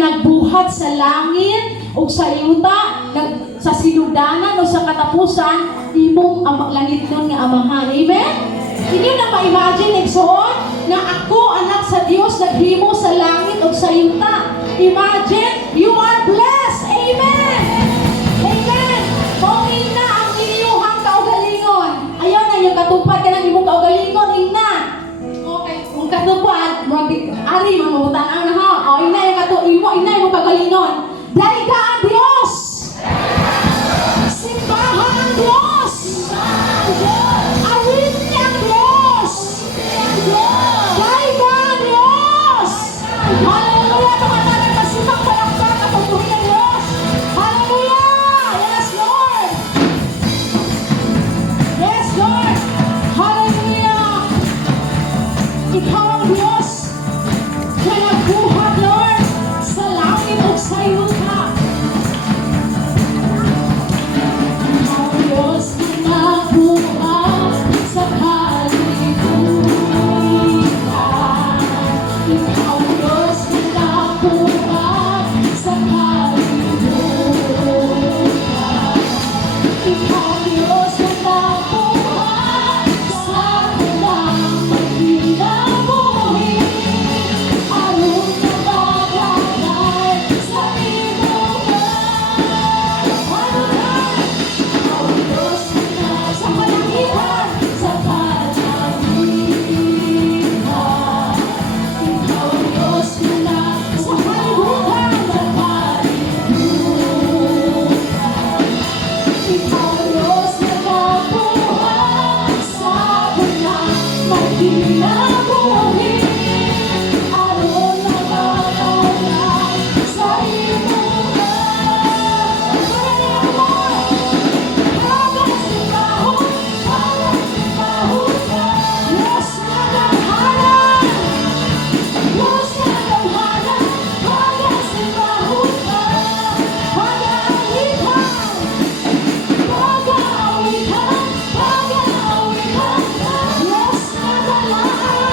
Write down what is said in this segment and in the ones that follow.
nagbuhat sa langit o sa yuta, sa sinudanan o sa katapusan, imong langit nun nga amahan. Amen? Hindi na ma-imagine, igsoon, na ako, anak sa Diyos, naghimo sa langit o sa yuta. Imagine, you are blessed. Amen! Amen! Kung ina ang inyuhang kaugalingon, ayaw na yung katupad ka ng imong kaugalingon, ina. Okay, kung katupad, ari, mamutan ang na ha. O, ina yung ina yung kaugalingon. Dahil ka ang Diyos! Simbahan ang Diyos! Awit niya ang Diyos! Dahil ka ang Diyos! Hallelujah! Tumatawag pasimbang palakpak at pagpuhin ang Diyos! Hallelujah! Yes, Lord! Yes, Lord! Hallelujah! Ikaw ang Diyos na nagbuhat, Lord, sa langit o sa yuta. Ikaw ang Diyos na nagbuhat sa kalikutan. Ikaw ang Diyos na nagbuhat sa kalikutan. Ikaw ang Diyos na nagbuhat sa kanyang pagkinabuhi. Aron na magalay sa imugan. Ano na? Ikaw ang Diyos na sa kalangitan, sa kalangitan. Ikaw ang Diyos na sa kalibutan, sa kalibutan. Ikaw ang Diyos na nagbuhat sa kanyang pagkinabuhi. Aron na magalay sa imugan. Pagkasimbahon, pagkasimbahon ka. Diyos na tanghalan, Diyos na tanghalan. Pagkasimbahon ka. Pag-aawitan, pag-aawitan, pag-aawitan ka. Diyos na tanghalan.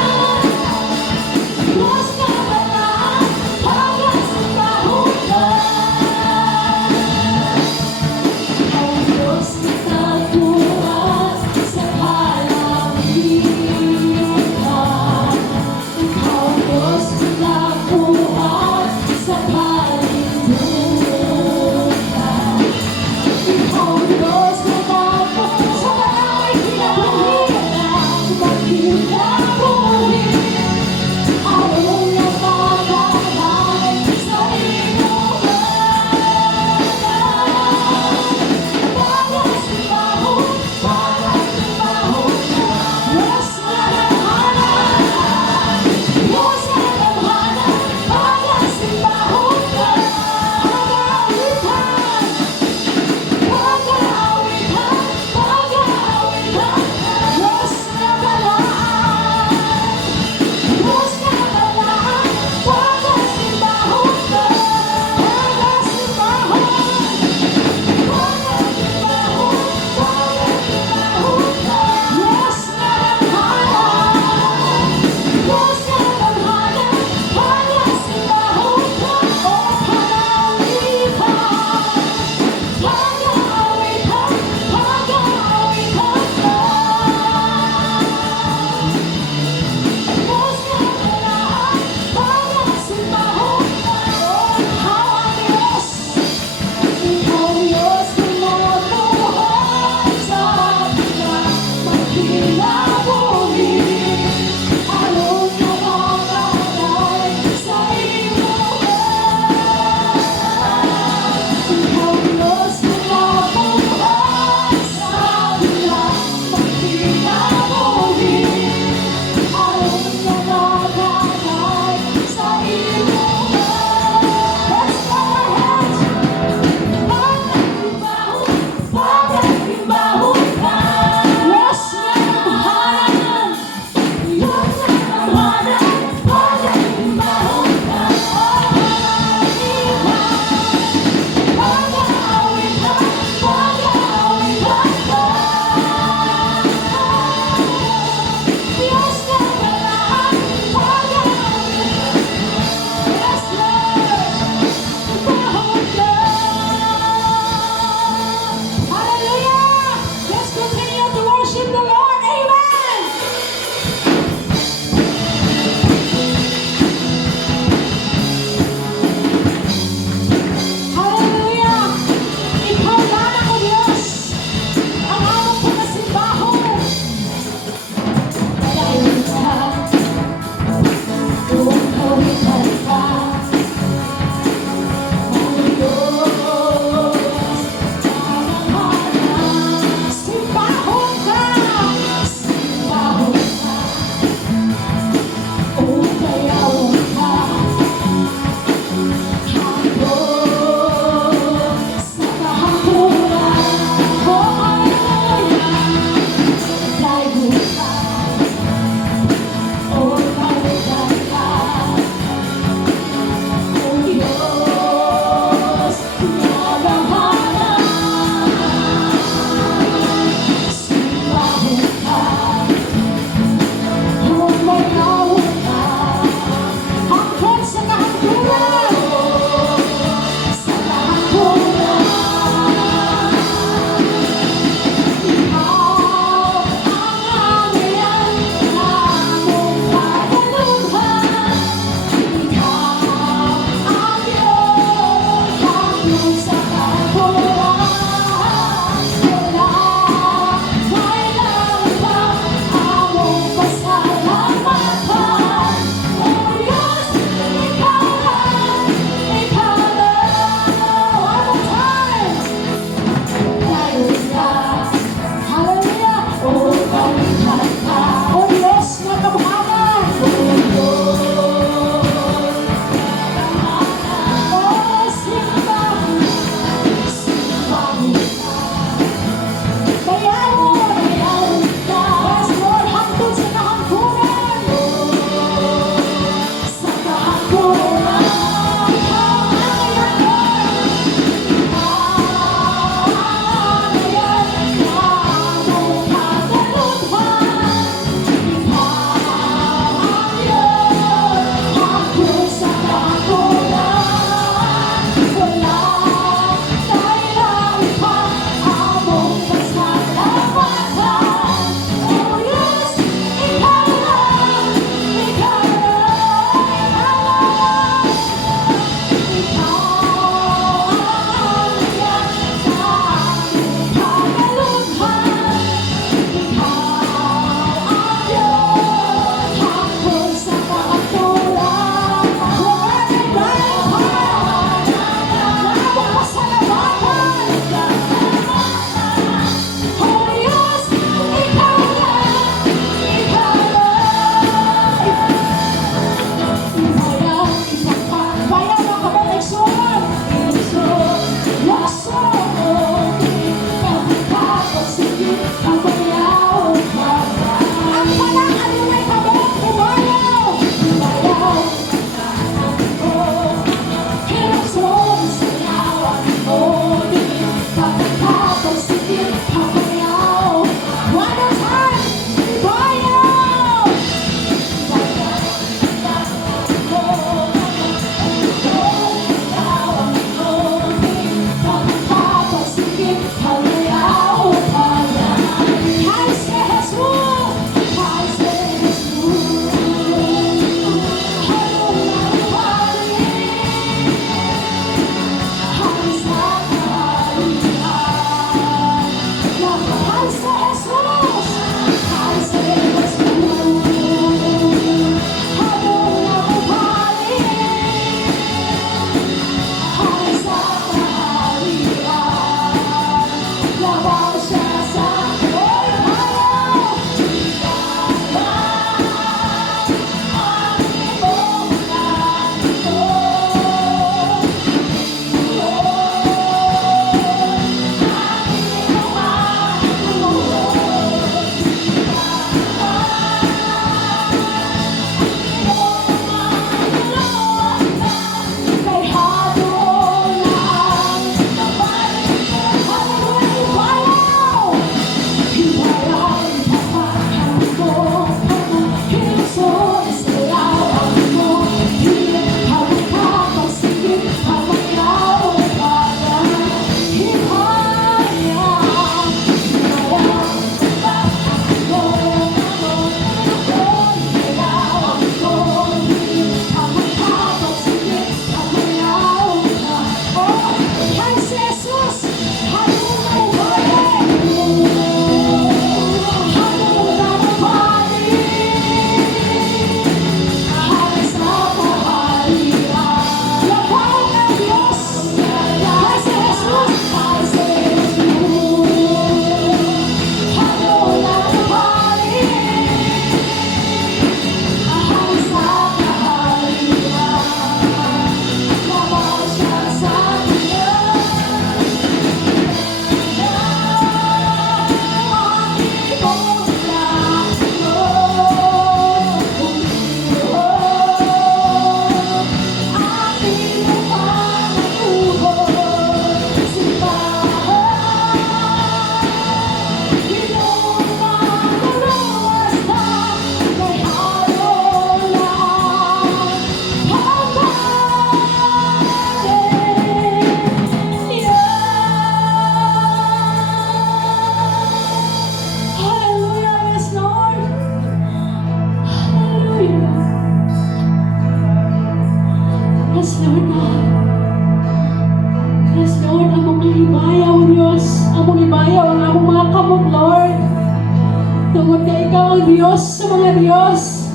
Tungod kay ikaw ang Diyos sa mga Diyos.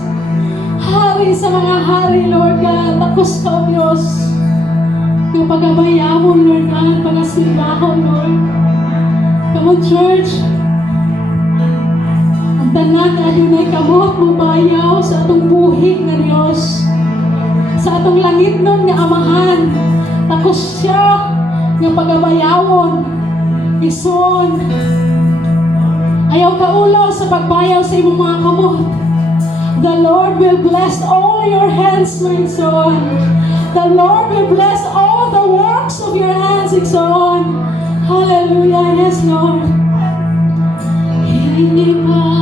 Hari sa mga hari, Lord God. Takos ka, O Diyos. Yung pagabayawon, Lord God, pagasilahon, Lord. Come on, church. Ang tanan na adunay kamot mo bayaw sa atong buhi nga Diyos. Sa atong langit nun nga amahan. Takos siya ng pagabayawon. Ison. Ayaw kaulo sa pagbayaw sa imong mga kamot. The Lord will bless all your hands, my son. The Lord will bless all the works of your hands, my son. Hallelujah, yes, Lord. Hindi pa